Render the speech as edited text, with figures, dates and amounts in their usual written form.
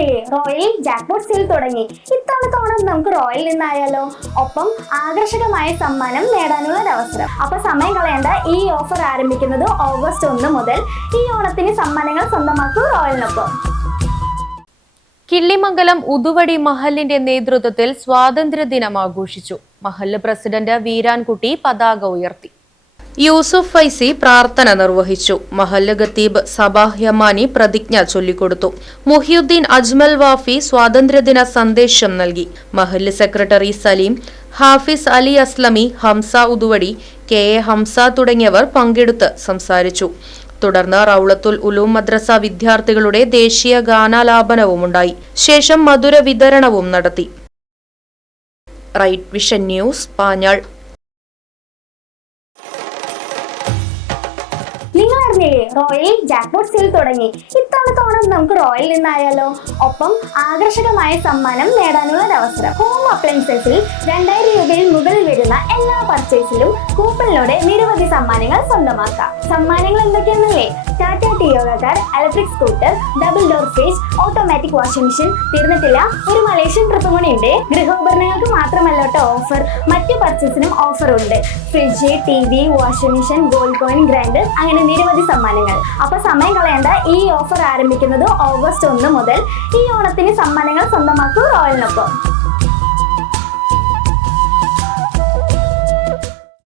അറിഞ്ഞില്ലേ, royal jackpot sale തുടങ്ങി. ഇത്തവണത്തെ ഓണം നമുക്ക് റോയൽ നിന്നായാലോ? ഒപ്പം ആകർഷകമായ സമ്മാനം നേടാനുള്ള അവസരം. അപ്പൊ സമയം കളയേണ്ട, ഈ ഓഫർ ആരംഭിക്കുന്നത് ഓഗസ്റ്റ് 1 മുതൽ. ഈ ഓണത്തിന് സമ്മാനങ്ങൾ സ്വന്തമാക്കൂ റോയലിനൊപ്പം. കിള്ളിമംഗലം ഉതുവടി മഹലിന്റെ നേതൃത്വത്തിൽ സ്വാതന്ത്ര്യദിനം ആഘോഷിച്ചു. മഹല്ല് പ്രസിഡന്റ് വീരാൻകുട്ടി പതാക ഉയർത്തി. യൂസുഫ് ഫൈസി പ്രാർത്ഥന നിർവഹിച്ചു. മഹല്ല് ഖത്തീബ് സബാഹ് യമാനി പ്രതിജ്ഞ ചൊല്ലിക്കൊടുത്തു. മുഹിയുദ്ദീൻ അജ്മൽ വാഫി സ്വാതന്ത്ര്യദിന സന്ദേശം നൽകി. മഹല്ല് secretary Saleem, Hafiz Ali Aslami, Hamza Uthuvadi, K A Hamza തുടങ്ങിയവർ പങ്കെടുത്ത് സംസാരിച്ചു. തുടർന്ന് റൗളത്തുൽ ഉലൂം മദ്രസ വിദ്യാർത്ഥികളുടെ ദേശീയ ഗാനാലാപനവുമുണ്ടായി. ശേഷം മധുര വിതരണവും നടത്തി. Right vision news, Panjal. നിങ്ങൾ അറിഞ്ഞില്ലേ, റോയൽ ജാക്ക്പോട്ട് സെയിൽ തുടങ്ങി. ഇത്തവണത്തെ ഓണം നമുക്ക് റോയൽ നിന്നായാലോ? ഒപ്പം ആകർഷകമായ സമ്മാനം നേടാനുള്ള അവസരം. ഹോം അപ്ലയൻസസിൽ 2000 രൂപയിൽ മുകളിൽ വരുന്ന എല്ലാ പർച്ചേസിലും കൂപ്പണിലൂടെ നിരവധി സമ്മാനങ്ങൾ സ്വന്തമാക്കാം. സമ്മാനങ്ങൾ എന്തൊക്കെയാണെന്നല്ലേ? Tata Tiago car, electric scooter, double door fridge, automatic washing machine. തീർന്നിട്ടില്ല, ഒരു മലേഷ്യൻ ട്രിപ്പും കൂടി ഉണ്ട്. ഗൃഹോപകരണങ്ങൾക്ക് മാത്രമല്ല കേട്ടോ ഓഫർ, മറ്റു പർച്ചേസിനും ഓഫർ ഉണ്ട്. Fridge, TV, washing machine, gold coin, grinder, അങ്ങനെ നിരവധി സമ്മാനങ്ങൾ. അപ്പൊ സമയം കളയേണ്ട, ഈ ഓഫർ ആരംഭിക്കുന്നത് ഓഗസ്റ്റ് 1 മുതൽ. ഈ ഓണത്തിന് സമ്മാനങ്ങൾ സ്വന്തമാക്കൂ റോയലിനൊപ്പം.